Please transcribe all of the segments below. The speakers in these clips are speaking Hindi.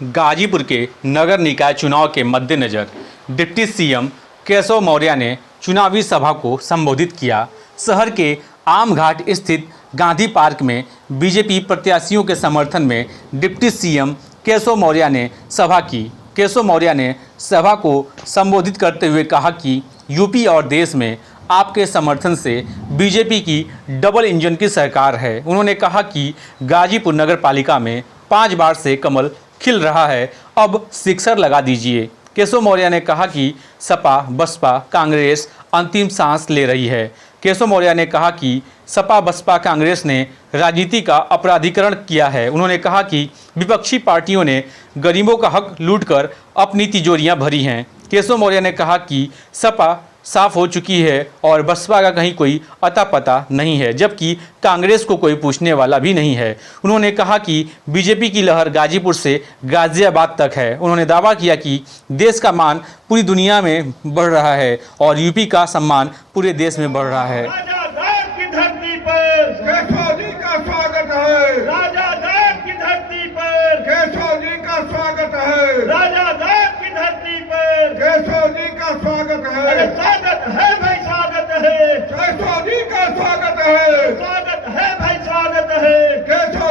गाजीपुर के नगर निकाय चुनाव के मद्देनज़र डिप्टी सीएम केशव मौर्य ने चुनावी सभा को संबोधित किया। शहर के आमघाट स्थित गांधी पार्क में बीजेपी प्रत्याशियों के समर्थन में डिप्टी सीएम केशव मौर्य ने सभा की। केशव मौर्य ने सभा को संबोधित करते हुए कहा कि यूपी और देश में आपके समर्थन से बीजेपी की डबल इंजन की सरकार है। उन्होंने कहा कि गाजीपुर नगर पालिका में 5 बार से कमल खिल रहा है, अब सिक्सर लगा दीजिए। केशव मौर्य ने कहा कि सपा बसपा कांग्रेस अंतिम सांस ले रही है। केशव मौर्य ने कहा कि सपा बसपा कांग्रेस ने राजनीति का अपराधीकरण किया है। उन्होंने कहा कि विपक्षी पार्टियों ने गरीबों का हक लूटकर अपनी तिजोरियां भरी हैं। केशव मौर्य ने कहा कि सपा साफ हो चुकी है और बसपा का कहीं कोई अता पता नहीं है, जबकि कांग्रेस को कोई पूछने वाला भी नहीं है। उन्होंने कहा कि बीजेपी की लहर गाजीपुर से गाजियाबाद तक है। उन्होंने दावा किया कि देश का मान पूरी दुनिया में बढ़ रहा है और यूपी का सम्मान पूरे देश में बढ़ रहा है। की धरती पर केशव जी का स्वागत है। राजा देव की धरती पर केशव जी का स्वागत है। राजा देव की धरती पर केशव जी का स्वागत अरे है। स्वागत है भाई, स्वागत है, केशव जी का स्वागत है। स्वागत है भाई, स्वागत है। केशव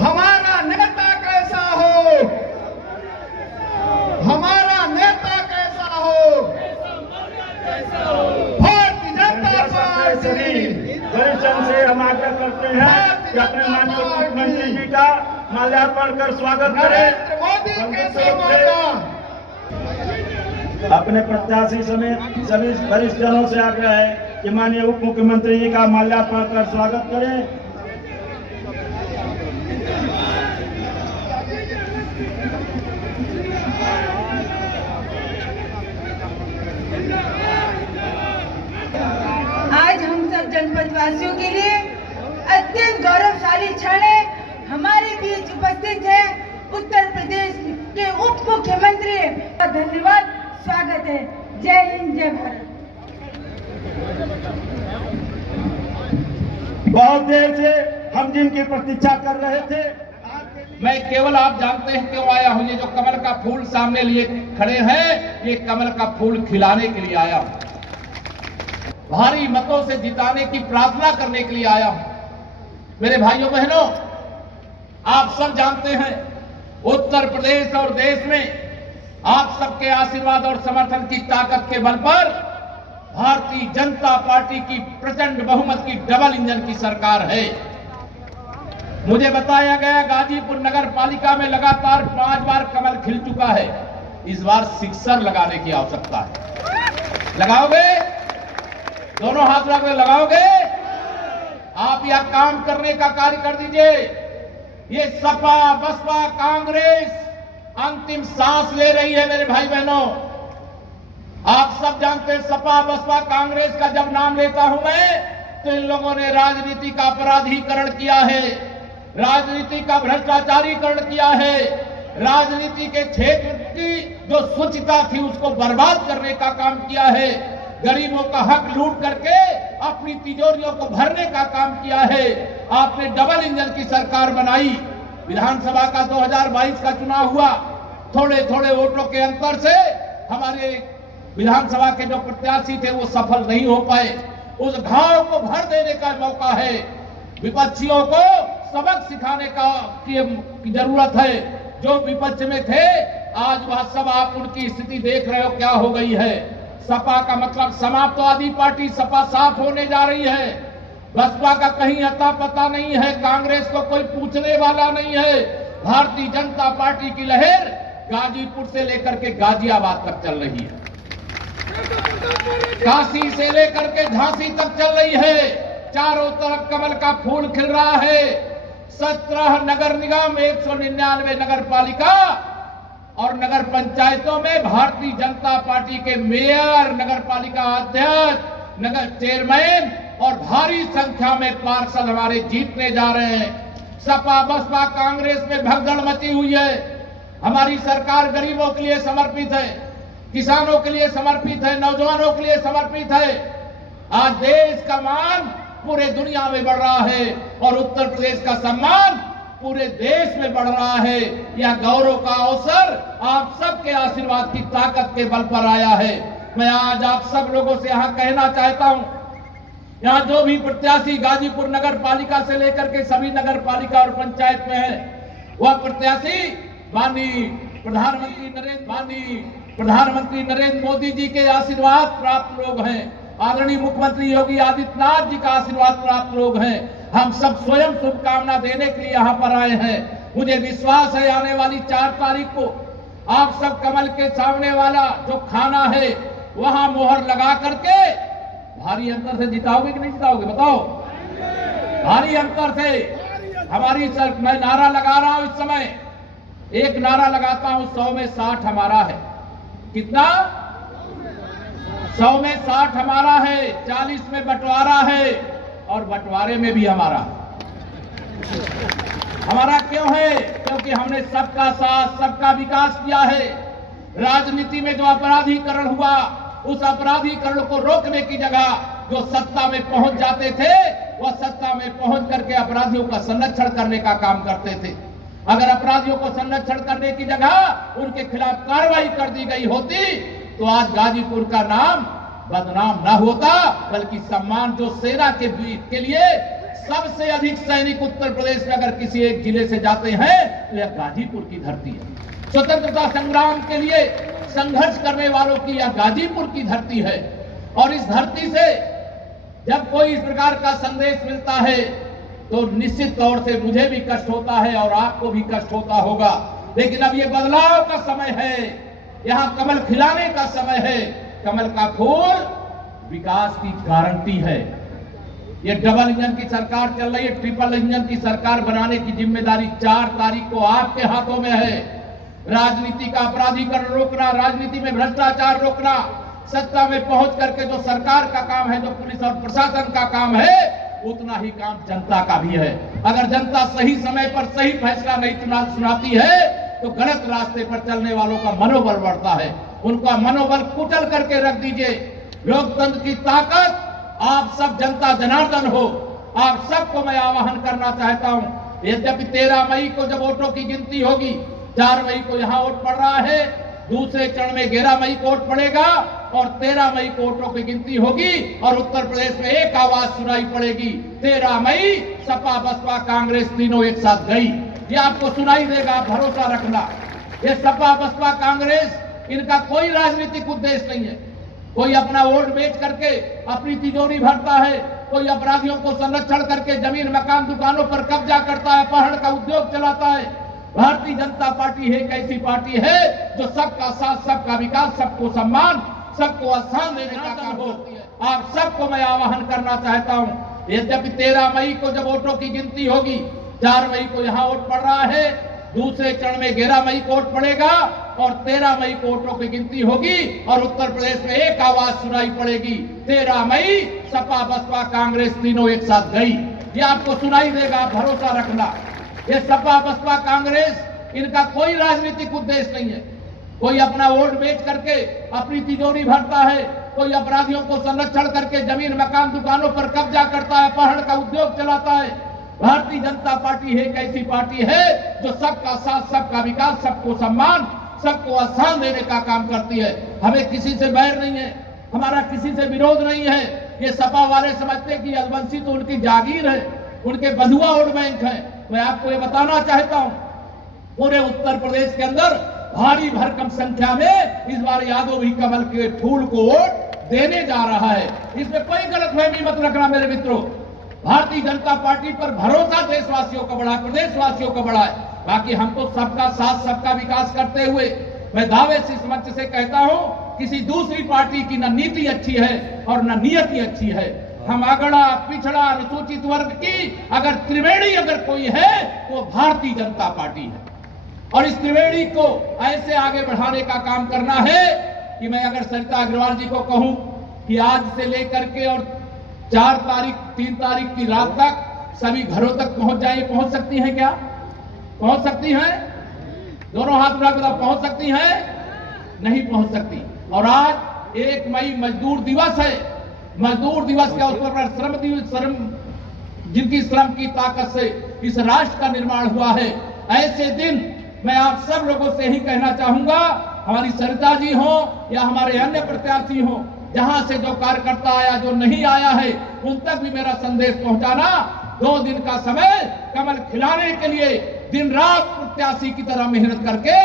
हमारा नेता कैसा हो, हमारा नेता कैसा हो, भारतीय जनता पार्टी। गणेशन से हम आग्रह करते हैं कि अपने माननीय मुख्यमंत्री जी का माल्यार्पण कर स्वागत करें। मोदी केशव मौर्य अपने प्रत्याशी समेत सभी वरिष्ठ जनों से आग्रह है कि माननीय उप मुख्यमंत्री जी का माल्यार्पण कर स्वागत करें। आज हम सब जनपद वासियों के लिए अत्यंत गौरवशाली क्षण है। हमारे बीच उपस्थित है उत्तर प्रदेश के उप मुख्यमंत्री का धन्यवाद, स्वागत है। जय हिंद, जय भारत। बहुत देर से हम जिनकी प्रतीक्षा कर रहे थे, मैं केवल आप जानते हैं क्यों आया हूं। ये जो कमल का फूल सामने लिए खड़े हैं, ये कमल का फूल खिलाने के लिए आया हूं, भारी मतों से जिताने की प्रार्थना करने के लिए आया हूं। मेरे भाइयों बहनों, आप सब जानते हैं उत्तर प्रदेश और देश में आप सबके आशीर्वाद और समर्थन की ताकत के बल पर भारतीय जनता पार्टी की प्रचंड बहुमत की डबल इंजन की सरकार है। मुझे बताया गया गाजीपुर नगर पालिका में लगातार 5 बार कमल खिल चुका है। इस बार सिक्सर लगाने की आवश्यकता है। लगाओगे? दोनों हाथ लगा लगाओगे? आप यह काम करने का कार्य कर दीजिए। ये सपा बसपा कांग्रेस अंतिम सांस ले रही है। मेरे भाई बहनों, आप सब जानते हैं सपा बसपा कांग्रेस का जब नाम लेता हूं मैं, तो इन लोगों ने राजनीति का अपराधीकरण किया है, राजनीति का भ्रष्टाचारीकरण किया है, राजनीति के क्षेत्र की जो शुचिता थी उसको बर्बाद करने का काम किया है, गरीबों का हक लूट करके अपनी तिजोरियों को भरने का काम किया है। आपने डबल इंजन की सरकार बनाई। विधानसभा का 2022 का चुनाव हुआ, थोड़े थोड़े वोटों के अंतर से हमारे विधानसभा के जो प्रत्याशी थे वो सफल नहीं हो पाए। उस घाव को भर देने का मौका है। विपक्षियों को सबक सिखाने की जरूरत है। जो विपक्ष में थे आज वह सब आप उनकी स्थिति देख रहे हो क्या हो गई है। सपा का मतलब समाजवादी पार्टी सपा साफ होने जा रही है। बसपा का कहीं अता पता नहीं है। कांग्रेस को कोई पूछने वाला नहीं है। भारतीय जनता पार्टी की लहर गाजीपुर से लेकर के गाजियाबाद तक चल रही है, काशी से लेकर के झांसी तक चल रही है। चारों तरफ कमल का फूल खिल रहा है। 17 नगर निगम, 199 नगर पालिका और नगर पंचायतों में भारतीय जनता पार्टी के मेयर, नगर पालिका अध्यक्ष, नगर चेयरमैन और भारी संख्या में पार्षद हमारे जीतने जा रहे हैं। सपा बसपा कांग्रेस में भगदड़ मची हुई है। हमारी सरकार गरीबों के लिए समर्पित है, किसानों के लिए समर्पित है, नौजवानों के लिए समर्पित है। आज देश का मान पूरे दुनिया में बढ़ रहा है और उत्तर प्रदेश का सम्मान पूरे देश में बढ़ रहा है। यह गौरव का अवसर आप सबके आशीर्वाद की ताकत के बल पर आया है। मैं आज आप सब लोगों से यहाँ कहना चाहता हूँ, यहाँ जो भी प्रत्याशी गाजीपुर नगर पालिका से लेकर के सभी नगर पालिका और पंचायत में है, वह प्रत्याशी माननीय प्रधानमंत्री नरेंद्र मोदी जी के आशीर्वाद प्राप्त लोग हैं। आदरणीय मुख्यमंत्री योगी आदित्यनाथ जी का आशीर्वाद प्राप्त लोग हैं। हम सब स्वयं शुभकामना देने के लिए यहाँ पर आए हैं। मुझे विश्वास है आने वाली 4 तारीख को आप सब कमल के सामने वाला जो खाना है वहां मोहर लगा करके भारी अंतर से जिताओगे कि नहीं जिताओगे, बताओ। भारी अंतर से हमारी मैं नारा लगा रहा हूं इस समय, एक नारा लगाता हूं, 100 में 60 हमारा है। कितना? 100 में 60 हमारा है, 40 में बंटवारा है और बंटवारे में भी हमारा क्यों है? क्योंकि हमने सबका साथ सबका विकास किया है। राजनीति में जो अपराधीकरण हुआ, उस अपराधीकरण को रोकने की जगह जो सत्ता में पहुंच जाते थे, वह सत्ता में पहुंच करके अपराधियों का संरक्षण करने का काम करते थे। अगर अपराधियों को संरक्षण करने की जगह उनके खिलाफ कार्रवाई कर दी गई होती तो आज गाजीपुर का नाम बदनाम न होता, बल्कि सम्मान जो सेना के लिए सबसे अधिक सैनिक उत्तर प्रदेश में अगर किसी एक जिले से जाते हैं तो यह गाजीपुर की धरती है। स्वतंत्रता संग्राम के लिए संघर्ष करने वालों की यह गाजीपुर की धरती है। और इस धरती से जब कोई इस प्रकार का संदेश मिलता है तो निश्चित तौर से मुझे भी कष्ट होता है और आपको भी कष्ट होता होगा। लेकिन अब ये बदलाव का समय है, यहाँ कमल खिलाने का समय है। कमल का फूल विकास की गारंटी है। ये डबल इंजन की सरकार चल रही है, ट्रिपल इंजन की सरकार बनाने की जिम्मेदारी 4 तारीख को आपके हाथों में है। राजनीति का अपराधीकरण रोकना, राजनीति में भ्रष्टाचार रोकना, सत्ता में पहुंच करके जो सरकार का काम है, जो पुलिस और प्रशासन का काम है, उतना ही काम जनता का भी है। अगर जनता सही समय पर सही फैसला नहीं सुनाती है तो गलत रास्ते पर चलने वालों का मनोबल बढ़ता है। उनका मनोबल कुचल करके रख दीजिए। लोकतंत्र की ताकत आप सब जनता जनार्दन हो। आप सबको मैं आह्वान करना चाहता हूं, यद्यपि 13 मई को जब वोटों की गिनती होगी, 4 मई को यहां वोट पड़ रहा है, दूसरे चरण में 11 मई को वोट पड़ेगा और 13 मई को वोटों की गिनती होगी और उत्तर प्रदेश में एक आवाज सुनाई पड़ेगी, 13 मई सपा बसपा कांग्रेस तीनों एक साथ गई। ये आपको सुनाई देगा, आप भरोसा रखना। ये सपा बसपा कांग्रेस, इनका कोई राजनीतिक उद्देश्य नहीं है। कोई अपना वोट बेच करके अपनी तिजोरी भरता है, कोई अपराधियों को संरक्षण करके जमीन मकान दुकानों पर कब्जा करता है, अपहरण का उद्योग चलाता है। भारतीय जनता पार्टी एक ऐसी पार्टी है जो सबका साथ सबका विकास, सबको सम्मान, सबको आसान देने का काम करती है। आप सबको मैं आह्वान करना चाहता हूं, यद्यपि 13 मई को जब वोटों की गिनती होगी, 4 मई को यहां वोट पड़ रहा है, दूसरे चरण में 11 मई को वोट पड़ेगा और 13 मई को वोटों की गिनती होगी और उत्तर प्रदेश में एक आवाज सुनाई पड़ेगी, 13 मई सपा बसपा कांग्रेस तीनों एक साथ गई। ये आपको सुनाई देगा, आप भरोसा रखना। ये सपा बसपा कांग्रेस, इनका कोई राजनीतिक उद्देश्य नहीं है। कोई अपना वोट बेच करके अपनी तिजोरी भरता है, कोई अपराधियों को संरक्षण करके जमीन मकान दुकानों पर कब्जा करता है, अपहरण का उद्योग चलाता है। भारतीय जनता पार्टी एक ऐसी पार्टी है जो सबका साथ सबका विकास, सबको सम्मान, सबको आसान देने का काम करती है। हमें किसी से बैर नहीं है, हमारा किसी से विरोध नहीं है। ये सपा वाले समझते हैं कि यदुवंशी तो उनकी जागीर है, उनके बंधुआ वोट बैंक है। मैं आपको ये बताना चाहता हूं, पूरे उत्तर प्रदेश के अंदर भारी भरकम संख्या में इस बार यादव भी कमल के फूल को वोट देने जा रहा है। इसमें कोई गलतफहमी मत रखना मेरे मित्रों। भारतीय जनता पार्टी पर भरोसा देशवासियों का बड़ा है, प्रदेशवासियों का बड़ा है। बाकी हम तो सबका साथ सबका विकास करते हुए मैं दावे से इस मंच से कहता हूं, किसी दूसरी पार्टी की न नीति अच्छी है और न नियति अच्छी है। हम अगड़ा पिछड़ा अनुसूचित वर्ग की अगर त्रिवेणी अगर कोई है तो भारतीय जनता पार्टी है। और इस त्रिवेणी को ऐसे आगे बढ़ाने का काम करना है कि मैं अगर सरिता अग्रवाल जी को कहूं कि आज से लेकर के और 4 तारीख 3 तारीख की रात तक सभी घरों तक पहुंच जाइए, पहुंच सकती हैं क्या? पहुंच सकती हैं? दोनों हाथ उठा कर पहुंच सकती हैं? नहीं पहुंच सकती। और आज 1 मई मजदूर दिवस है। मजदूर दिवस के अवसर पर जिनकी श्रम की ताकत से इस राष्ट्र का निर्माण हुआ है। ऐसे दिन मैं आप सब लोगों से ही कहना चाहूंगा, हमारी सरिता जी हो या हमारे अन्य प्रत्याशी हो, जहां से जो कार्यकर्ता आया, जो नहीं आया है, उन तक भी मेरा संदेश पहुंचाना। 2 दिन का समय कमल खिलाने के लिए दिन रात प्रत्याशी की तरह मेहनत करके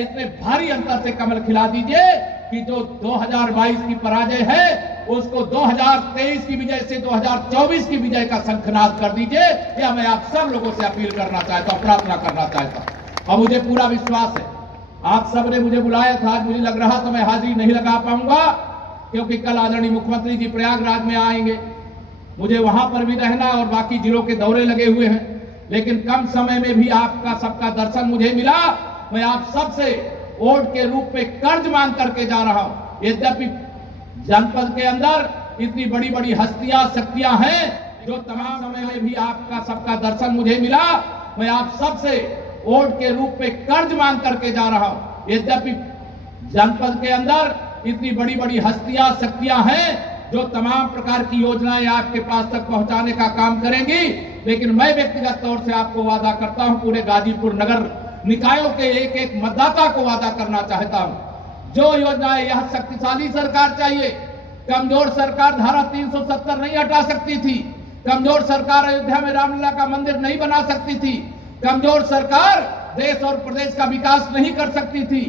इतने भारी अंतर से कमल खिला दीजिए कि जो 2022 की पराजय है उसको 2023 की विजय से 2024 की विजय का शंखनाद कर दीजिए। यह मैं आप सब लोगों से अपील करना चाहता हूं, प्रार्थना करना चाहता हूं। और मुझे पूरा विश्वास है, आप सब ने मुझे बुलाया था, आज मुझे लग रहा था मैं हाजिरी नहीं लगा पाऊंगा, क्योंकि कल आदरणीय मुख्यमंत्री जी प्रयागराज में आएंगे, मुझे वहां पर भी रहना और बाकी जिलों के दौरे लगे हुए हैं। लेकिन कम समय में भी आपका सबका दर्शन मुझे मिला। मैं आप सबसे वोट के रूप में कर्ज मांग करके जा रहा हूं। यद्यपि जनपद के अंदर इतनी बड़ी बड़ी हस्तियां, शक्तियां हैं, जो तमाम समय में भी आपका सबका दर्शन मुझे मिला। मैं आप सबसे वोट के रूप में कर्ज मांग करके जा रहा हूं। यद्यपि जनपद के अंदर इतनी बड़ी बड़ी हस्तियां, शक्तियां हैं, जो तमाम प्रकार की योजनाएं आपके पास तक पहुंचाने का काम करेंगी, लेकिन मैं व्यक्तिगत तौर से आपको वादा करता हूं, पूरे गाजीपुर नगर निकायों के एक एक मतदाता को वादा करना चाहता हूं, जो योजनाएं यह शक्तिशाली सरकार चाहिए। कमजोर सरकार धारा 370 नहीं हटा सकती थी, कमजोर सरकार अयोध्या में रामलला का मंदिर नहीं बना सकती थी, कमजोर सरकार देश और प्रदेश का विकास नहीं कर सकती थी,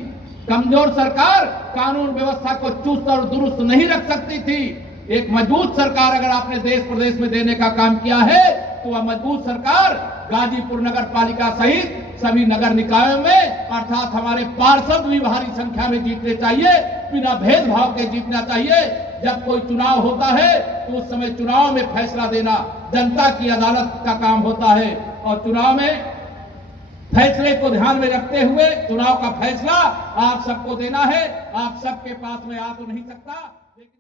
कमजोर सरकार कानून व्यवस्था को चुस्त और दुरुस्त नहीं रख सकती थी। एक मजबूत सरकार अगर आपने देश प्रदेश में देने का काम किया है, तो वह मजबूत सरकार गाजीपुर नगर पालिका सहित सभी नगर निकायों में, अर्थात हमारे पार्षद भी भारी संख्या में जीतने चाहिए, बिना भेदभाव के जीतना चाहिए। जब कोई चुनाव होता है तो उस समय चुनाव में फैसला देना जनता की अदालत का काम होता है, और चुनाव में फैसले को ध्यान में रखते हुए चुनाव का फैसला आप सबको देना है। आप सबके पास में आ तो नहीं सकता, लेकिन